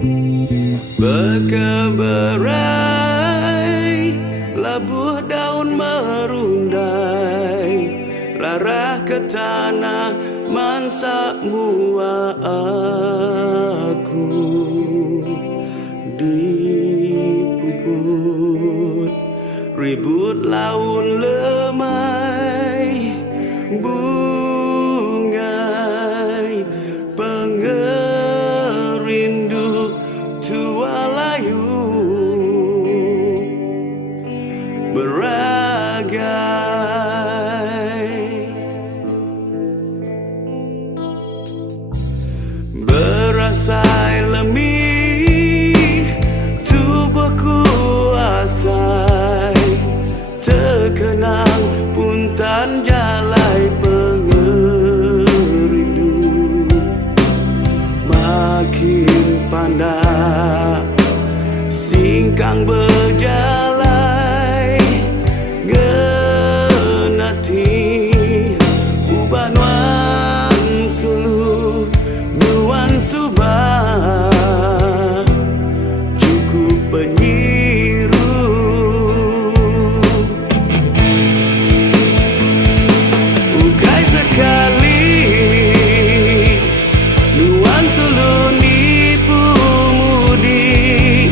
Berkeberai labuh daun merundai, rarah ke tanah mansa mua aku dipuput ribut laun lemai bungai pengerindu tua layu beragai berasai lemih tubuhku asai terkenang puntan jalai pengerindu makin pandai singkang berjalai genati uban wan suluh nuan subah cukup penyiru ugai sekali nuan suluh nipu mudi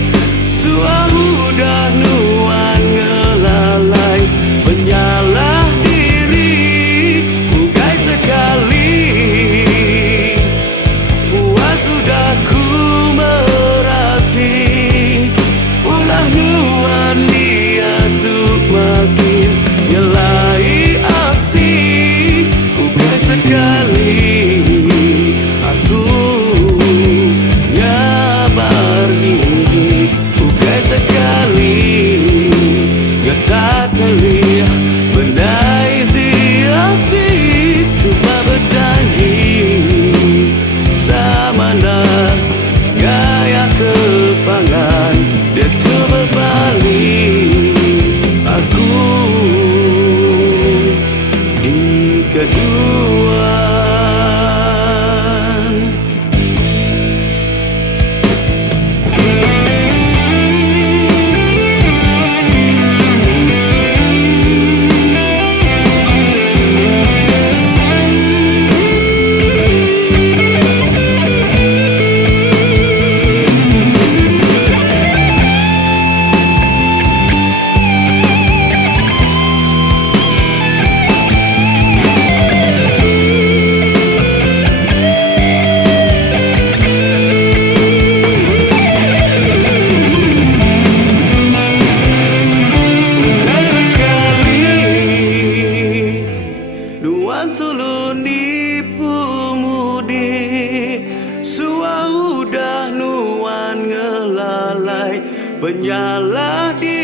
sudah nuan ngelalai penyalah diri ugai sekali puas sudah ku merhati ulah nuan dia tuh makin nyelai asik ugai sekali aku nyabar ini ugai sekali gata terlihat bendai ziarti cuma berjanji sama nak gaya kepangan dia tuh berbalik aku di kedua. Nuan suluh nipu mudi sudah nuan ngelalai penyalah di